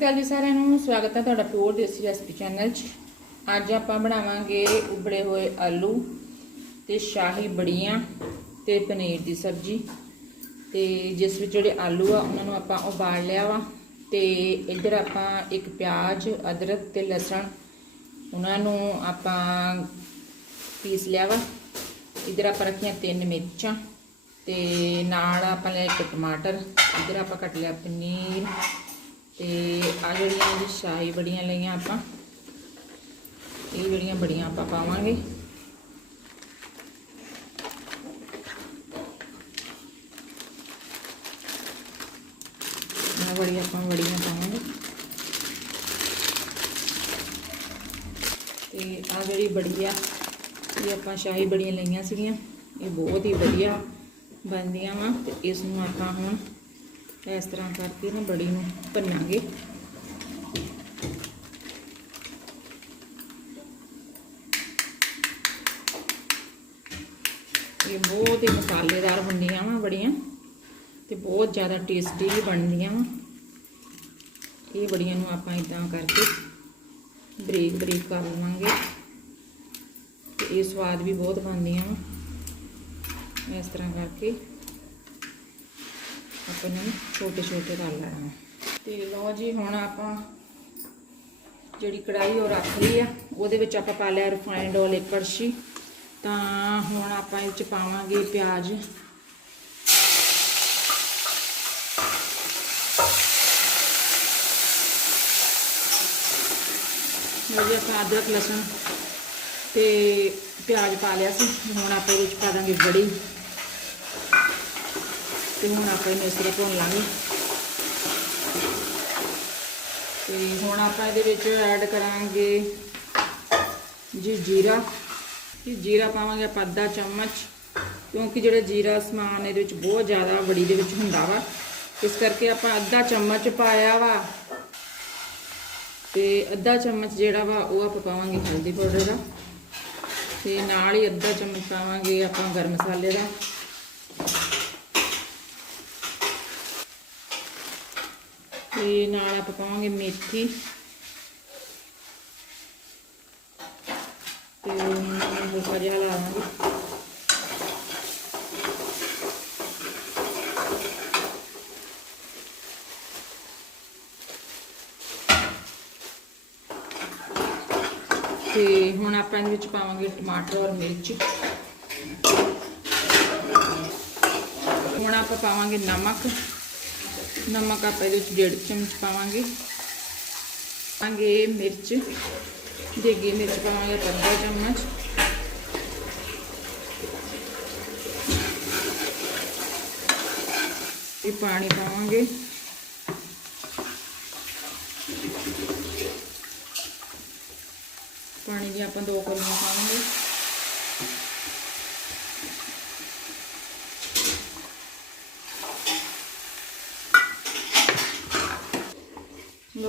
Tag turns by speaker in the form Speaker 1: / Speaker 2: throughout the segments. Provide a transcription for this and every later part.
Speaker 1: ਸ਼੍ਰੀ ਅਕਾਲ ਜੀ ਸਾਰਿਆਂ ਨੂੰ, ਸਵਾਗਤ ਹੈ ਤੁਹਾਡਾ ਪਿਓਰ ਦੇਸੀ ਰੈਸਪੀ ਚੈਨਲ 'ਚ। ਅੱਜ ਆਪਾਂ ਬਣਾਵਾਂਗੇ ਉਬਲੇ ਹੋਏ ਆਲੂ ਤੇ ਸ਼ਾਹੀ ਬੜੀਆਂ ਤੇ ਪਨੀਰ ਦੀ ਸਬਜ਼ੀ। ਤੇ ਜਿਸ ਵਿੱਚ ਜਿਹੜੇ ਆਲੂ ਆ, ਉਹਨਾਂ ਨੂੰ ਆਪਾਂ ਉਬਾਲ ਲਿਆ ਵਾ। ਤੇ ਇੱਧਰ ਆਪਾਂ ਇੱਕ ਪਿਆਜ਼, ਅਦਰਕ ਤੇ ਲਸਣ, ਉਹਨਾਂ ਨੂੰ ਆਪਾਂ ਪੀਸ ਲਿਆ ਵਾ। ਇੱਧਰ ਆਪਾਂ ਰੱਖੀਆਂ ਤਿੰਨ ਮਿਰਚਾਂ ਤੇ ਨਾਲ ਆਪਾਂ ਲਿਆ ਇੱਕ ਟਮਾਟਰ। ਇੱਧਰ ਆਪਾਂ ਕੱਟ ਲਿਆ ਪਨੀਰ। ਤੇ ਆ ਜਿਹੜੀਆਂ ਜੀ ਸ਼ਾਹੀ ਬੜੀਆਂ ਲਈਆਂ ਆਪਾਂ, ਇਹ ਜਿਹੜੀਆਂ ਬੜੀਆਂ ਆਪਾਂ ਪਾਵਾਂਗੇ। ਇਹ ਬੜੀ ਆਪਾਂ ਬੜੀਆਂ ਪਾਵਾਂਗੇ। ਤੇ ਆ ਜਿਹੜੀ ਬੜੀ ਆ, ਇਹ ਆਪਾਂ ਸ਼ਾਹੀ ਬੜੀਆਂ ਲਈਆਂ ਸੀਗੀਆਂ, ਇਹ ਬਹੁਤ ਹੀ ਵਧੀਆ ਬਣਦੀਆਂ ਵਾ ਤੇ ਇਸ ਨੂੰ ਆਪਾਂ ਹੁਣ ਇਸ ਤਰ੍ਹਾਂ ਕਰਕੇ ਨਾ ਬੜੀ ਨੂੰ ਭੰਨਾਂਗੇ। ਇਹ ਬਹੁਤ ਹੀ ਮਸਾਲੇਦਾਰ ਹੁੰਦੀਆਂ ਵਾ ਬੜੀਆਂ ਤੇ ਬਹੁਤ ਜ਼ਿਆਦਾ ਟੇਸਟੀ ਵੀ ਬਣਦੀਆਂ ਵਾ। ਇਹ ਬੜੀਆਂ ਨੂੰ ਆਪਾਂ ਇਦਾਂ ਕਰਕੇ ਬਰੀਕ ਬਰੀਕ ਕਰ ਲਵਾਂਗੇ ਤੇ ਇਹ ਸਵਾਦ ਵੀ ਬਹੁਤ ਬਣਦੀਆਂ ਵਾ। ਇਸ ਤਰ੍ਹਾਂ ਕਰਕੇ ਆਪਾਂ ਇਹਨਾਂ ਨੂੰ ਛੋਟੇ ਛੋਟੇ ਕਰ ਲੈਣਾ ਤੇ ਲਓ ਜੀ ਹੁਣ ਆਪਾਂ ਜਿਹੜੀ ਕੜਾਈ ਉਹ ਰੱਖ ਲਈ ਆ। ਉਹਦੇ ਵਿੱਚ ਆਪਾਂ ਪਾ ਲਿਆ ਰਿਫਾਈਨਡ ਆਇਲ ਇੱਕ ਕੜਛੀ ਤਾਂ ਹੁਣ ਆਪਾਂ ਇਹ ਵਿੱਚ ਪਾਵਾਂਗੇ ਪਿਆਜ਼। ਜੀ ਆਪਾਂ ਅਦਰਕ ਲਸਣ ਤੇ ਪਿਆਜ਼ ਪਾ ਲਿਆ ਸੀ। ਹੁਣ ਆਪਾਂ ਇਹਦੇ ਵਿੱਚ ਪਾ ਦਾਂਗੇ ਬੜੀ ਤੇ ਹੁਣ ਆਪਾਂ ਇਹਨੂੰ ਇਸ ਤਰ੍ਹਾਂ ਭੁੰਨ ਲਾਂਗੇ ਤੇ ਹੁਣ ਆਪਾਂ ਇਹਦੇ ਵਿੱਚ ਐਡ ਕਰਾਂਗੇ ਜੀ ਜੀਰਾ ਜੀ ਜੀਰਾ ਪਾਵਾਂਗੇ ਆਪਾਂ ਅੱਧਾ ਚਮਚ ਕਿਉਂਕਿ ਜਿਹੜਾ ਜੀਰਾ ਸਮਾਨ ਇਹਦੇ ਵਿੱਚ ਬਹੁਤ ਜ਼ਿਆਦਾ ਬੜੀ ਦੇ ਵਿੱਚ ਹੁੰਦਾ ਵਾ। ਇਸ ਕਰਕੇ ਆਪਾਂ ਅੱਧਾ ਚਮਚ ਪਾਇਆ ਵਾ। ਤੇ ਅੱਧਾ ਚਮਚ ਜਿਹੜਾ ਵਾ ਉਹ ਆਪਾਂ ਪਾਵਾਂਗੇ ਹਲਦੀ ਪਾਊਡਰ ਦਾ। ਤੇ ਨਾਲ ਹੀ ਅੱਧਾ ਚਮਚ ਪਾਵਾਂਗੇ ਆਪਾਂ ਗਰਮ ਮਸਾਲੇ ਦਾ। ਤੇ ਨਾਲ ਆਪਾਂ ਪਾਵਾਂਗੇ ਮੇਥੀ। ਤੇ ਹਲਕਾ ਜਿਹਾ ਲਾਵਾਂਗੇ ਤੇ ਹੁਣ ਆਪਾਂ ਇਹਦੇ ਵਿੱਚ ਪਾਵਾਂਗੇ ਟਮਾਟਰ ਔਰ ਮਿਰਚ। ਹੁਣ ਆਪਾਂ ਪਾਵਾਂਗੇ ਨਮਕ। ਨਮਕ ਆਪਾਂ ਇਹਦੇ ਵਿੱਚ ਡੇਢ ਚਮਚ ਪਾਵਾਂਗੇ। ਪਾਵਾਂਗੇ ਮਿਰਚ। ਦੇਗੀ ਮਿਰਚ ਪਾਵਾਂਗੇ ਅੱਧਾ ਚਮਚ। ਇਹ ਪਾਣੀ ਪਾਵਾਂਗੇ। ਪਾਣੀ ਦੀ ਆਪਾਂ ਦੋ ਕੌਲੀਆਂ ਪਾਵਾਂਗੇ।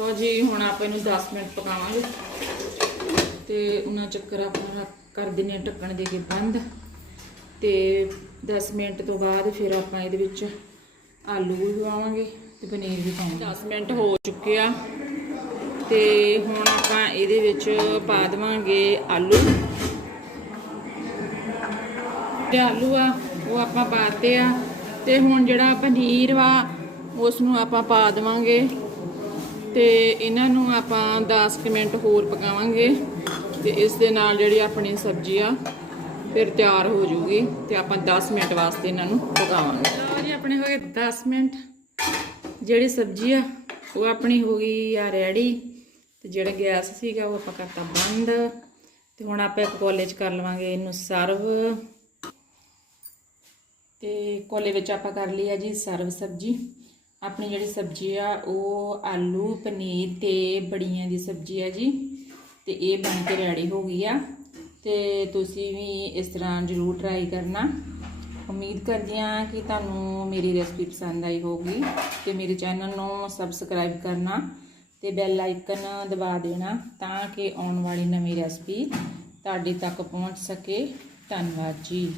Speaker 1: ਲੋ ਜੀ ਹੁਣ ਆਪਾਂ ਇਹਨੂੰ 10 ਮਿੰਟ ਪਕਾਵਾਂਗੇ। ਤੇ ਉਹਨਾਂ ਚੱਕਰ ਆਪਾਂ ਕਰ ਦਿੰਨੇ ਢੱਕਣ ਦੇ ਕੇ ਬੰਦ। ਤੇ 10 ਮਿੰਟ ਤੋਂ ਬਾਅਦ ਫਿਰ ਆਪਾਂ ਇਹਦੇ ਵਿੱਚ ਆਲੂ ਵੀ ਪਵਾਵਾਂਗੇ ਤੇ ਪਨੀਰ ਵੀ ਪਾਵਾਂਗੇ। 10 ਮਿੰਟ ਹੋ ਚੁੱਕੇ ਆ। ਤੇ ਹੁਣ ਆਪਾਂ ਇਹਦੇ ਵਿੱਚ ਪਾ ਦੇਵਾਂਗੇ ਆਲੂ। ਤੇ ਆਲੂ ਆ ਉਹ ਆਪਾਂ ਪਾਤੇ ਆ। ਤੇ ਹੁਣ ਜਿਹੜਾ ਪਨੀਰ ਵਾ ਉਸ ਨੂੰ ਆਪਾਂ ਪਾ ਦੇਵਾਂਗੇ। ਤੇ ਇਹਨਾਂ ਨੂੰ ਆਪਾਂ 10 ਕੁ ਮਿੰਟ ਹੋਰ ਪਕਾਵਾਂਗੇ ਤੇ ਇਸ ਦੇ ਨਾਲ ਜਿਹੜੀ ਆਪਣੀ ਸਬਜ਼ੀ ਆ, ਫਿਰ ਤਿਆਰ ਹੋ ਜੂਗੀ ਤੇ ਆਪਾਂ 10 ਮਿੰਟ ਵਾਸਤੇ ਇਹਨਾਂ ਨੂੰ ਪਕਾਵਾਂਗੇ। ਲਓ ਜੀ, ਆਪਣੇ ਹੋ ਗਏ 10 ਮਿੰਟ। ਜਿਹੜੀ ਸਬਜ਼ੀ ਆ, ਉਹ ਆਪਣੀ ਹੋ ਗਈ ਆ ਰੈਡੀ ਤੇ ਜਿਹੜਾ ਗੈਸ ਸੀਗਾ, ਉਹ ਆਪਾਂ ਕਰਤਾ ਬੰਦ ਤੇ ਹੁਣ ਆਪਾਂ ਇੱਕ ਕੋਲੇ 'ਚ ਕਰ ਲਵਾਂਗੇ ਇਹਨੂੰ ਸਰਵ। ਤੇ ਕੋਲੇ ਵਿੱਚ ਆਪਾਂ ਕਰ ਲਈ ਆ ਜੀ ਸਰਵ ਸਬਜ਼ੀ। ਆਪਣੀ ਜਿਹੜੀ ਸਬਜ਼ੀ ਆ, ਉਹ ਆਲੂ, ਪਨੀਰ ਤੇ ਬੜੀਆਂ ਦੀ ਸਬਜ਼ੀ ਆ ਜੀ। ਤੇ ਇਹ ਬਣ ਕੇ ਰੈਡੀ ਹੋ ਗਈ ਆ। ਤੇ ਤੁਸੀਂ ਵੀ ਇਸ ਤਰ੍ਹਾਂ ਜ਼ਰੂਰ ਟਰਾਈ ਕਰਨਾ। ਉਮੀਦ ਕਰਦੀ ਹਾਂ ਕਿ ਤੁਹਾਨੂੰ ਮੇਰੀ ਰੈਸਪੀ ਪਸੰਦ ਆਈ ਹੋਊਗੀ ਤੇ ਮੇਰੇ ਚੈਨਲ ਨੂੰ ਸਬਸਕ੍ਰਾਈਬ ਕਰਨਾ ਤੇ ਬੈਲ ਆਈਕਨ ਦਬਾ ਦੇਣਾ ਤਾਂ ਕਿ ਆਉਣ ਵਾਲੀ ਨਵੀਂ ਰੈਸਪੀ ਤੁਹਾਡੇ ਤੱਕ ਪਹੁੰਚ ਸਕੇ। ਧੰਨਵਾਦ ਜੀ।